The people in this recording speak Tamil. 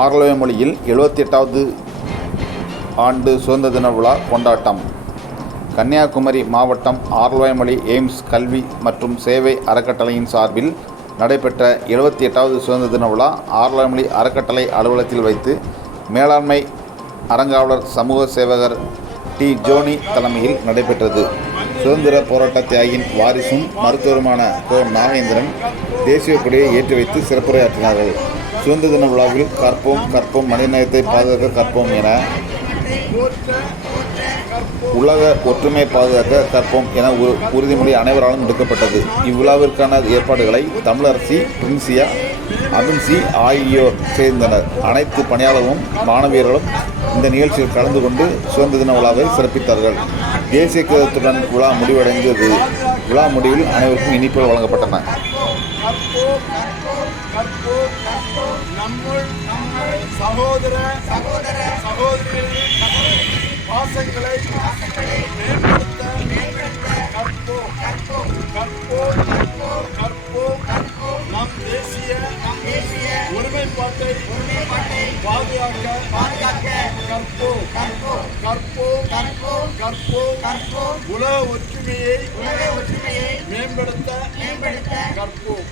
ஆரல்வாய்மொழியில் 78வது ஆண்டு சுதந்திர தின விழா கொண்டாட்டம். கன்னியாகுமரி மாவட்டம் ஆரல்வாய்மொழி எய்ம்ஸ் கல்வி மற்றும் சேவை அறக்கட்டளையின் சார்பில் நடைபெற்ற 78வது சுதந்திர தின விழா ஆரல்வாய்மொழி அறக்கட்டளை அலுவலகத்தில் வைத்து மேலாண்மை அறங்காவலர் சமூக சேவகர் டி. ஜோனி தலைமையில் நடைபெற்றது. சுதந்திர போராட்ட தியாகியின் வாரிசும் மருத்துவருமான கோ. நாகேந்திரன் தேசிய கொடியை ஏற்றி வைத்து சிறப்புரையாற்றினார்கள். சுதந்திர தின விழாவில் கற்போம் கற்போம் மனிதநேயத்தை பாதுகாக்க கற்போம் என, உலக ஒற்றுமை பாதுகாக்க கற்போம் என உறுதிமொழி அனைவராலும் எடுக்கப்பட்டது. இவ்விழாவிற்கான ஏற்பாடுகளை தமிழரசி, பிரின்சியா, அபின்சி ஆகியோர் செய்தனர். அனைத்து பணியாளர்களும் மாணவியர்களும் இந்த நிகழ்ச்சியில் கலந்து கொண்டு சுதந்திர தின விழாவை சிறப்பித்தார்கள். தேசிய கீதத்துடன் விழா முடிவடைந்தது. விழா முடிவில் அனைவருக்கும் இனிப்புகள் வழங்கப்பட்டன. சகோதர சகோதரிகளின் பாசங்களை மேம்படுத்த கற்போம். நம் தேசிய ஒருமைப்பாட்டை பாதுகாக்க கற்போம். உலக ஒற்றுமையை மேம்படுத்த கற்போம்.